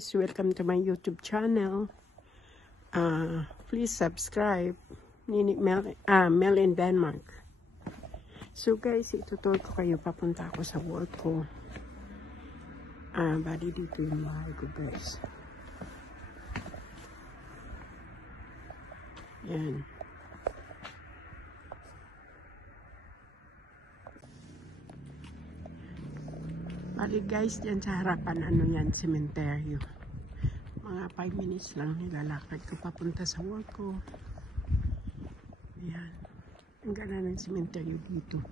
guys, welcome to my YouTube channel. Please subscribe. Mel in Denmark. So guys, itutur ko kayo, papunta ako sa work ko. Bali dito yung bahay ko guys. Yan. Bali guys, dyan sa harapan, ano yan, sementeryo. Mga 5 minutes lang nilalakad ko papunta sa work ko. Ayan. Ang ganda ng sementeryo dito.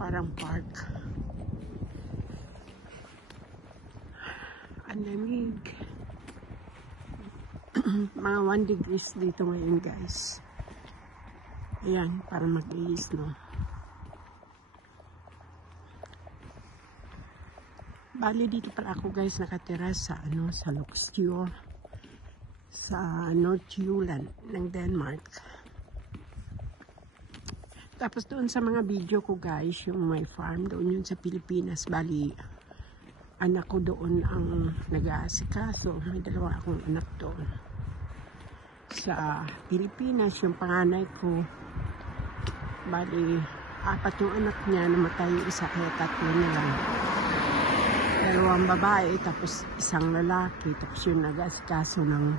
Parang park. Ang lamig. Mga 1 degrees dito ngayon guys. Ayan, parang mag-iis, no? Bali dito pala ako guys nakatira sa sa Luxembourg, sa North Jylland ng Denmark. Tapos doon sa mga video ko guys, yung my farm doon yun sa Pilipinas. Bali anak ko doon ang nag-aasikaso. May 2 akong anak doon sa Pilipinas. Yung panganay ko, bali 4 yung anak niya, namatay yung isa, kaya 3 na lang. 2 babae, tapos 1 lalaki, tapos yung nag-asikaso ng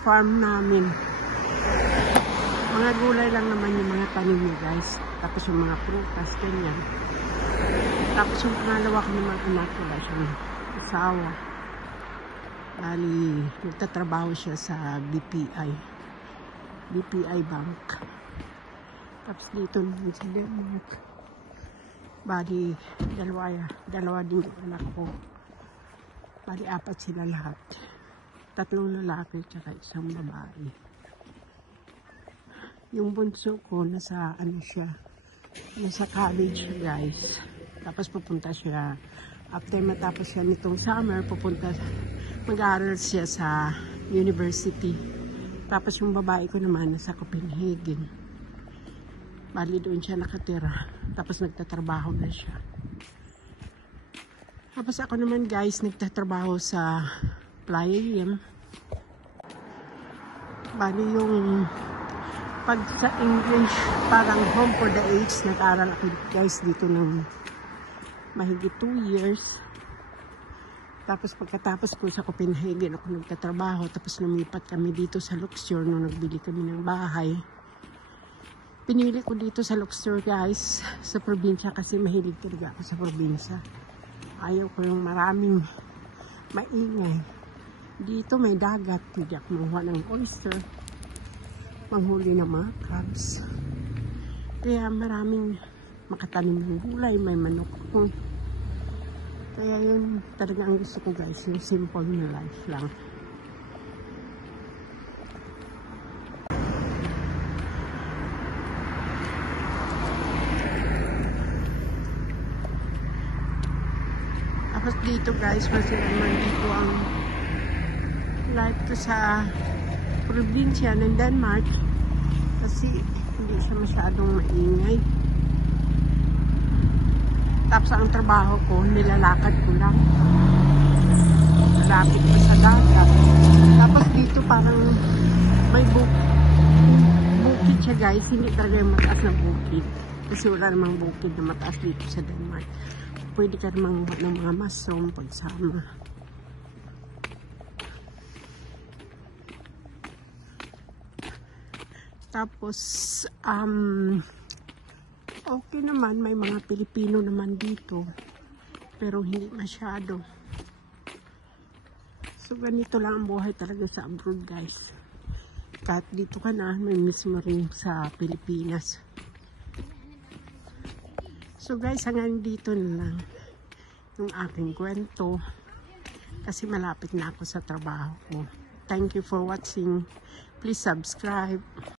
farm namin. Mga gulay lang naman yung mga tanim niya guys, tapos yung mga prutas, ganyan. Tapos yung pangalawa ko naman anak, wala siyang asawa. Bali, nagtatrabaho siya sa BPI Bank. Tapos dito naman sa Denmark. Bali, dalawa din yung anak ko. Bali, 4 sila lahat. 3 lalaki, tsaka 1 babae. Yung bunso ko, nasa college guys. Tapos pupunta siya, after matapos siya nitong summer, mag-aaral siya sa university. Tapos yung babae ko naman, nasa Copenhagen. Bali doon siya nakatira. Tapos nagtatrabaho na siya. Tapos ako naman guys, nagtatrabaho sa Playa. Bali yung pag sa English, parang home for the aged. Nag-aral ako guys dito ng mahigit 2 years. Tapos pagkatapos ko sa Copenhagen, ako nagtatrabaho. Tapos lumipat kami dito sa Luxembourg nung nagbili kami ng bahay. Pinili ko dito sa Luxembourg guys, sa probinsya, kasi mahilig talaga ako sa probinsya. Ayaw ko yung maraming maingay. Dito may dagat, hindi ako mahuha ng oyster, manghuli ng mga crabs. Kaya maraming makatanim ng gulay, may manok ko. Kaya yun talaga ang gusto ko guys, yung simple na life lang. Tapos dito guys, kasi naman dito ang life ko sa probinsya ng Denmark, kasi hindi siya masyadong maingay. Tapos ang trabaho ko, nilalakad ko lang. Malapit ko sa dagat. Tapos dito parang may bukid siya guys, hindi talaga mataas na bukid. Kasi wala namang bukid na mataas dito sa Denmark. Pwede ka namang ng mga mushroom pag summer. Tapos, okay naman, may mga Pilipino naman dito. Pero hindi masyado. So, ganito lang ang buhay talaga sa abroad guys. Kahit dito ka na, may mismo rin sa Pilipinas. So guys, hanggang dito na lang yung aking kwento. Kasi malapit na ako sa trabaho ko. Thank you for watching. Please subscribe.